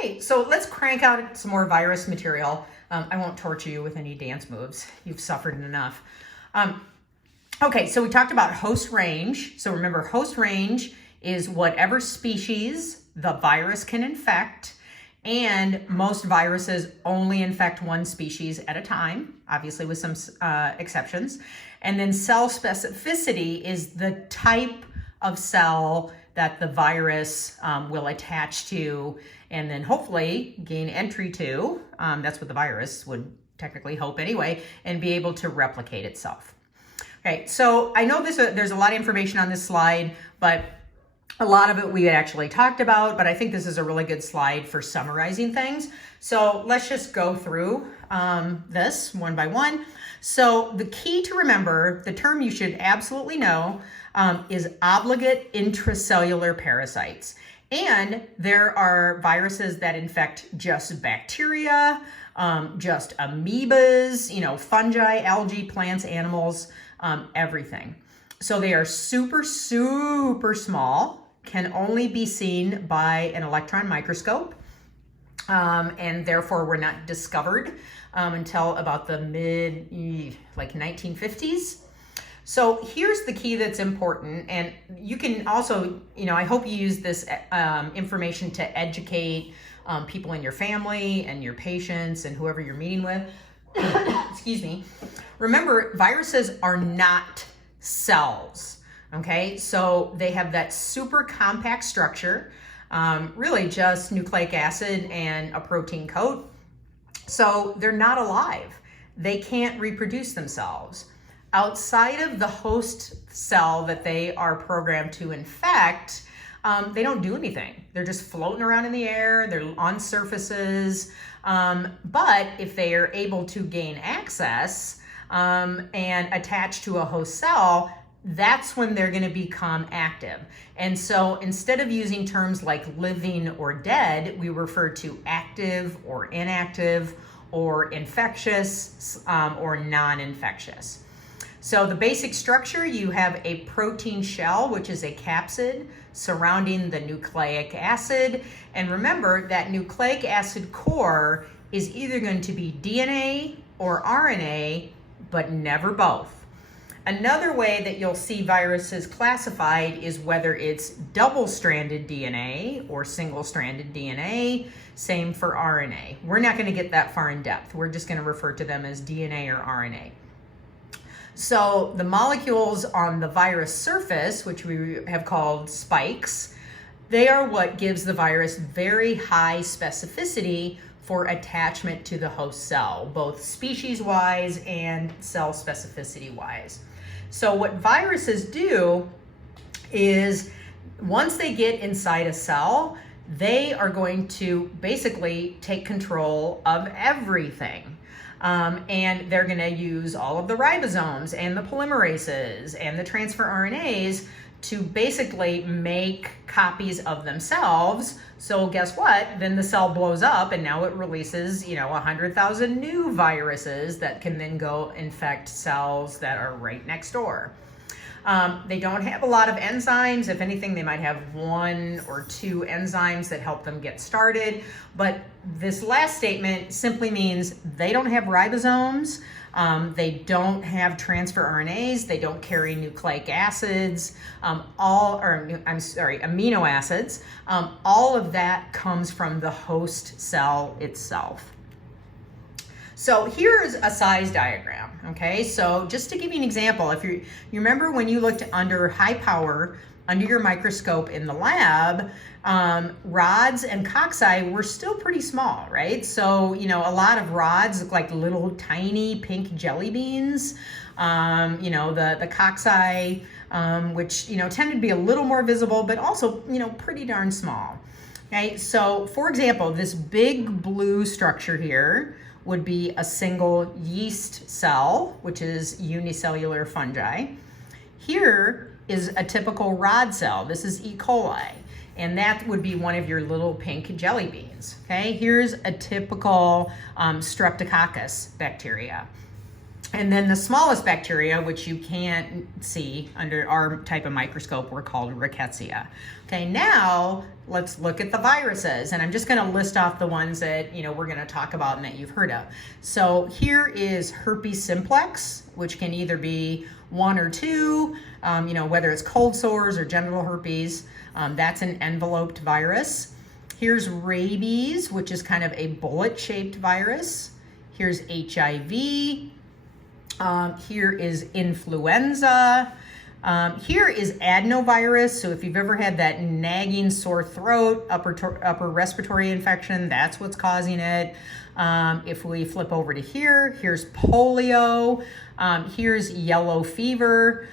Okay, so let's crank out some more virus material. I won't torture you with any dance moves. You've suffered enough. Okay, so we talked about host range. So remember, host range is whatever species the virus can infect, and most viruses only infect one species at a time, obviously with some exceptions. And then cell specificity is the type of cell that the virus will attach to and then hopefully gain entry to. That's what the virus would technically hope anyway, and be able to replicate itself. Okay, so I know there's a lot of information on this slide, but a lot of it we actually talked about, but I think this is a really good slide for summarizing things. So let's just go through this one by one. So the key to remember, the term you should absolutely know, is obligate intracellular parasites. And there are viruses that infect just bacteria, just amoebas, fungi, algae, plants, animals, everything. So they are super, super small, can only be seen by an electron microscope, and therefore were not discovered until about the mid 1950s. So here's the key that's important, and you can also, I hope you use this information to educate people in your family and your patients and whoever you're meeting with. Excuse me. Remember, viruses are not cells, okay? So they have that super compact structure, really just nucleic acid and a protein coat. So they're not alive. They can't reproduce themselves. Outside of the host cell that they are programmed to infect, they don't do anything. They're just floating around in the air, they're on surfaces, but if they are able to gain access and attach to a host cell, that's when they're going to become active. And so instead of using terms like living or dead, we refer to active or inactive or infectious or non-infectious. So the basic structure, you have a protein shell, which is a capsid surrounding the nucleic acid. And remember that nucleic acid core is either going to be DNA or RNA, but never both. Another way that you'll see viruses classified is whether it's double-stranded DNA or single-stranded DNA. Same for RNA. We're not going to get that far in depth. We're just going to refer to them as DNA or RNA. So the molecules on the virus surface, which we have called spikes, they are what gives the virus very high specificity for attachment to the host cell, both species-wise and cell specificity-wise. So what viruses do is once they get inside a cell, they are going to basically take control of everything. And they're going to use all of the ribosomes and the polymerases and the transfer RNAs to basically make copies of themselves. So guess what? Then the cell blows up and now it releases, 100,000 new viruses that can then go infect cells that are right next door. They don't have a lot of enzymes. If anything, they might have 1 or 2 enzymes that help them get started. But this last statement simply means they don't have ribosomes. They don't have transfer RNAs. They don't carry nucleic acids, amino acids. All of that comes from the host cell itself. So here's a size diagram, okay? So just to give you an example, if you remember when you looked under high power, under your microscope in the lab, rods and cocci were still pretty small, right? So, a lot of rods look like little tiny pink jelly beans. The cocci, which, tended to be a little more visible, but also, pretty darn small. Okay, so for example, this big blue structure here would be a single yeast cell, which is unicellular fungi. Here is a typical rod cell. This is E. coli, and that would be one of your little pink jelly beans. Okay, here's a typical streptococcus bacteria. And then the smallest bacteria, which you can't see under our type of microscope, were called rickettsia. Okay, now let's look at the viruses. And I'm just going to list off the ones that, we're going to talk about and that you've heard of. So here is herpes simplex, which can either be 1 or 2, whether it's cold sores or genital herpes. That's an enveloped virus. Here's rabies, which is kind of a bullet-shaped virus. Here's HIV. Here is influenza. Here is adenovirus. So if you've ever had that nagging sore throat, upper respiratory infection, that's what's causing it. If we flip over to here, here's polio. Here's yellow fever,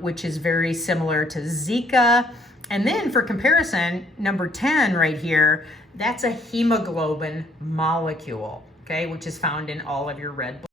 which is very similar to Zika. And then for comparison, number 10 right here, that's a hemoglobin molecule, okay, which is found in all of your red blood